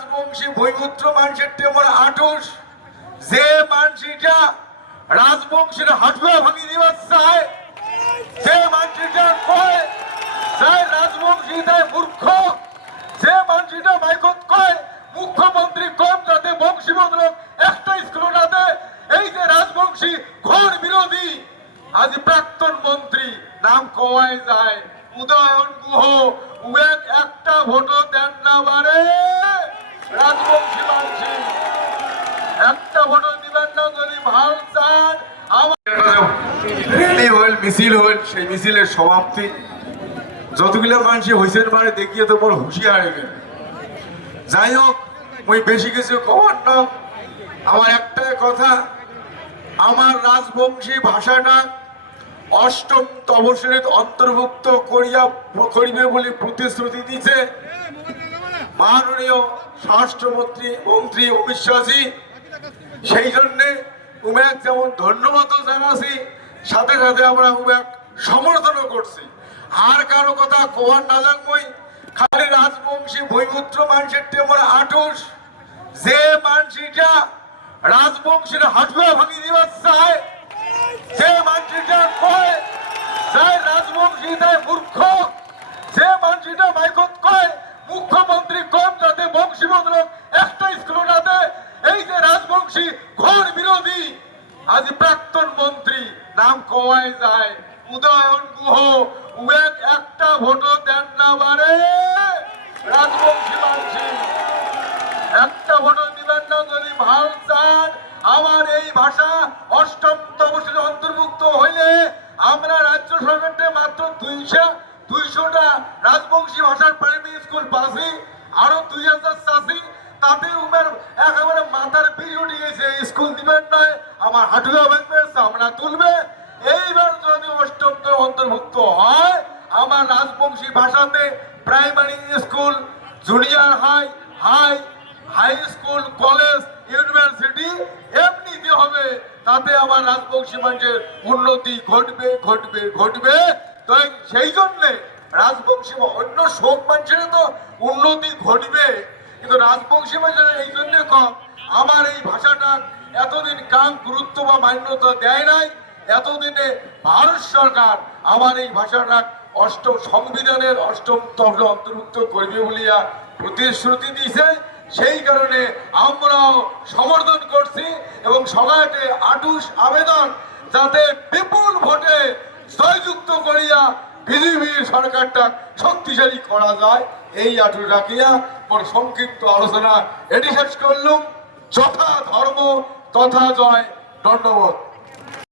রাজবংশী ভূমিপুত্র মানুষের তেমন আটুস যে মানুষটা রাজবংশীর হাটুয়া ভাঙি দিবার চায়, যে মানুষটা কয় যায় রাজবংশী তাই মূর্খ, যে মানুষটা মাইকত কয় মুখ্যমন্ত্রী কম যাতে বংশী বদলক একটা স্কুল যাতে, এই যে রাজবংশী ঘোর বিরোধী আজ প্রাক্তন মন্ত্রী নাম কওয়াই যায় উদয়ন গুহ, উয়েক একটা ভোটও দেন না বারে রাজবংশী মানছি, একটা ভোটও দিবেন না যদি ভাল চান। র্যালি হইল, মিছিল হইল, সেই মিছিলের সমাপ্তি যতগুলো মানুষ হয়েছেন মানে দেখিয়ে তো বড় হুঁশিয়ার হয়ে গেল। যাই হোক, মুই বেশি কিছু কবার না, আমার একটাই কথা, আমার রাজবংশী ভাষাটা অষ্টম তপশিলীর অন্তর্ভুক্ত করিবে বলে প্রতিশ্রুতি দিচ্ছে মাননীয় স্বরাষ্ট্রমন্ত্রী মন্ত্রী অমিত শাহজি। সেই জন্যে উমেক যেমন ধন্যবাদও জানাচ্ছি, সাথে সাথে আমরা উমেক সমর্থনও করছি। আর কারো কথা কোয়ার না লাগবই, খালি রাজবংশী ভূমিপুত্র মানুষের তেমন আটুস যে মানুষটা রাজবংশীর হাটুয়া ভাঙি দিবার চায়, যে মানুষটা কয় যায় রাজবংশী তাই মূর্খ, যে মানুষটা মাইকত কয় মুখ্যমন্ত্রী কম যাতে বংশী বদলক একটা স্কুল যাতে, এই যে রাজবংশী ঘোর বিরোধী আজ প্রাক্তন মন্ত্রী নাম কওয়াই যায় উদয়ন গুহ, উয়েক একটা ভোটও দেন না বারে রাজবংশী মানছি, একটা ভোটও দিবেন না যদি ভাল চান। আমার এই ভাষা অষ্টম তপশিলীর অন্তর্ভুক্ত হইলে আমরা রাজ্য সরকারকে মাত্র 200টা রাজবংশী ভাষার প্রাইমারি স্কুল পাচ্ছি, আরো 2000 চাষি, তাতে উমের একেবারে মাথার পিড়ি উঠে গেছে, স্কুল দিবেন নয় আমার হাঁটুয়া ভাঙবে, চামড়া তুলবে। এইবার যদি অষ্টম অন্তর্ভুক্ত হয় আমার রাজবংশী ভাষাতে primary school, junior high, high school, college, university এমনিতে হবে, তাতে আমার রাজবংশী মানুষের উন্নতি ঘটবে ঘটবে ঘটবে। তো সেই জন্যে রাজবংশী অন্য সব মানুষের তো উন্নতি ঘটবে, কিন্তু রাজবংশী মানুষের এই জন্য কম, আমার এই ভাষাটা এতদিন কাম গুরুত্ব বা মান্যতা দেয় নাই, এতদিনে ভারত সরকার আমার এই ভাষাটা অষ্টম সংবিধানের অষ্টম তফসিলে অন্তর্ভুক্ত করবে বলিয়া প্রতিশ্রুতি দিয়েছে। সেই কারণে আমরাও সমর্থন করছি এবং সবাইকে আটুস আবেদন যাতে বিপুল ভোটে জয়যুক্ত করিয়া বিজেপি সরকারটা শক্তিশালী করা যায়, এই আটুস রাখিয়া পর সংক্ষিপ্ত আলোচনা এটি শেষ করলুম। যথা ধর্ম তথা জয়। ধন্যবাদ।